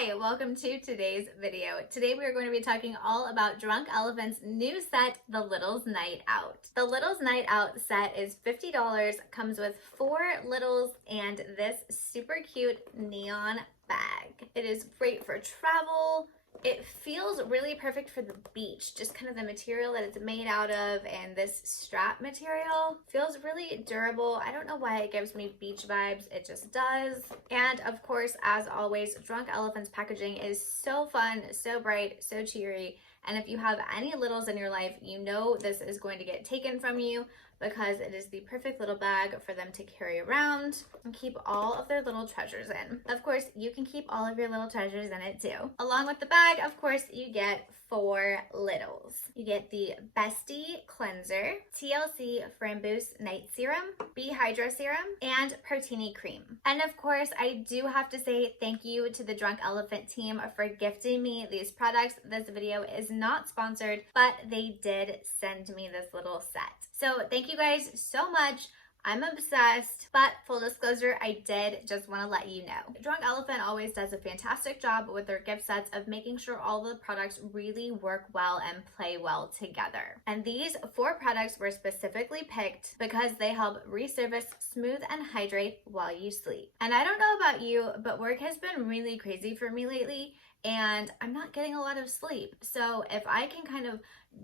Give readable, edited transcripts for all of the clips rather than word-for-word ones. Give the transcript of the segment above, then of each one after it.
Hi, welcome to today's video. Today we are going to be talking all about Drunk Elephant's new set, The Littles Night Out. The Littles Night Out set is $50, comes with 4 littles and this super cute neon bag. It is great for travel. It feels really perfect for the beach, just kind of the material that it's made out of, and this strap material feels really durable. I don't know why it gives me beach vibes, it just does. And of course, as always, Drunk Elephant's packaging is so fun, so bright, so cheery. And if you have any littles in your life, you know this is going to get taken from you because it is the perfect little bag for them to carry around and keep all of their little treasures in. Of course, you can keep all of your little treasures in it too. Along with the bag, of course, you get 4 littles. You get the Bestie Cleanser, TLC Framboos Night Serum, Bee Hydra Serum, and Protini Cream. And of course, I do have to say thank you to the Drunk Elephant team for gifting me these products. This video is not sponsored, but they did send me this little set. So thank you guys so much. I'm obsessed, but full disclosure, I did just want to let you know. Drunk Elephant always does a fantastic job with their gift sets of making sure all the products really work well and play well together. And these 4 products were specifically picked because they help resurface, smooth, and hydrate while you sleep. And I don't know about you, but work has been really crazy for me lately, and I'm not getting a lot of sleep. So if I can kind of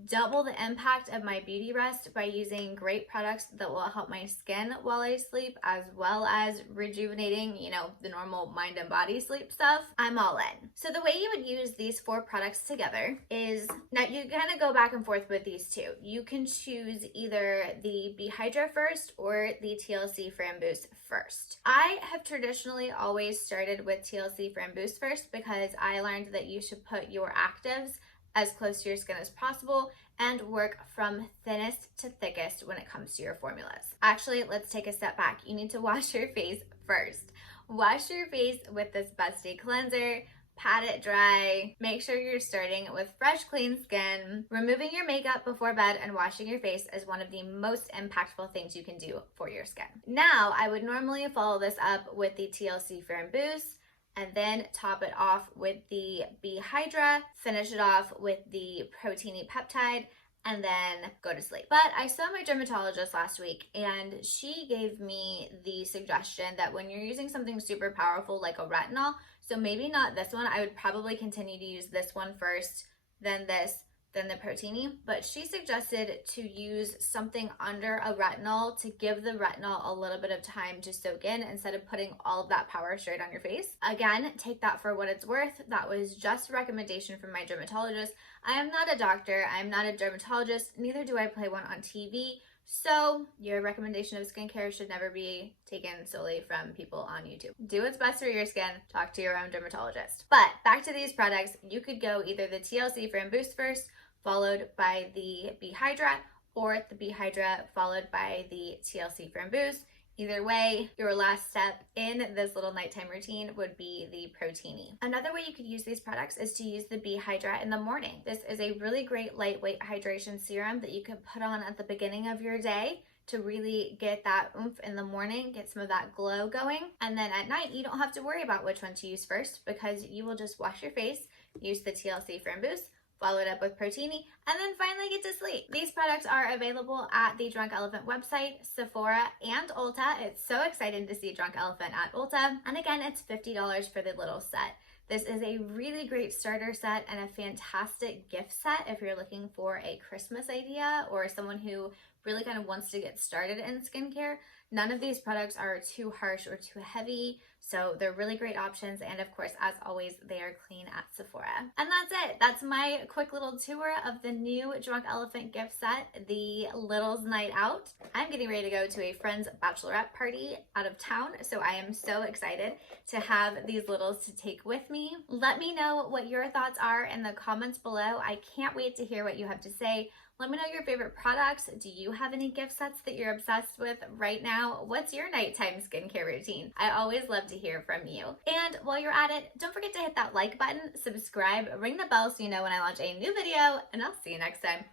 double the impact of my beauty rest by using great products that will help my skin while I sleep, as well as rejuvenating, the normal mind and body sleep stuff, I'm all in. So the way you would use these 4 products together is, now you kind of go back and forth with these 2. You can choose either the Bee Hydra first or the TLC Framboos first. I have traditionally always started with TLC Framboos first because I learned that you should put your actives as close to your skin as possible and work from thinnest to thickest when it comes to your formulas. Actually, let's take a step back. You need to wash your face first. Wash your face with this Bestie Cleanser, pat it dry, make sure you're starting with fresh, clean skin. Removing your makeup before bed and washing your face is one of the most impactful things you can do for your skin. Now, I would normally follow this up with the TLC Framboos, and then top it off with the Bee Hydra, finish it off with the Protini Peptide, and then go to sleep. But I saw my dermatologist last week, and she gave me the suggestion that when you're using something super powerful like a retinol, so maybe not this one, I would probably continue to use this one first, then this, then the Protini, but she suggested to use something under a retinol to give the retinol a little bit of time to soak in instead of putting all of that power straight on your face. Again, take that for what it's worth. That was just a recommendation from my dermatologist. I am not a doctor, I am not a dermatologist, neither do I play one on TV. So your recommendation of skincare should never be taken solely from people on YouTube. Do what's best for your skin, talk to your own dermatologist. But back to these products, you could go either the TLC Framboos first, followed by the Bee Hydra, or the Bee Hydra followed by the TLC Framboos. Either way, your last step in this little nighttime routine would be the Protini. Another way you could use these products is to use the Bee Hydra in the morning. This is a really great lightweight hydration serum that you could put on at the beginning of your day to really get that oomph in the morning, get some of that glow going. And then at night, you don't have to worry about which one to use first because you will just wash your face, use the TLC Framboos, follow it up with Protini, and then finally get to sleep. These products are available at the Drunk Elephant website, Sephora, and Ulta. It's so exciting to see Drunk Elephant at Ulta. And again, it's $50 for the little set. This is a really great starter set and a fantastic gift set if you're looking for a Christmas idea or someone who really kind of wants to get started in skincare. None of these products are too harsh or too heavy, so they're really great options. And of course, as always, they are clean at Sephora. And that's it. That's my quick little tour of the new Drunk Elephant gift set, the Littles Night Out. I'm getting ready to go to a friend's bachelorette party out of town, so I am so excited to have these littles to take with me. Let me know what your thoughts are in the comments below. I can't wait to hear what you have to say. Let me know your favorite products. Do you have any gift sets that you're obsessed with right now? What's your nighttime skincare routine? I always love to hear from you. And while you're at it, don't forget to hit that like button, subscribe, ring the bell so you know when I launch a new video, and I'll see you next time.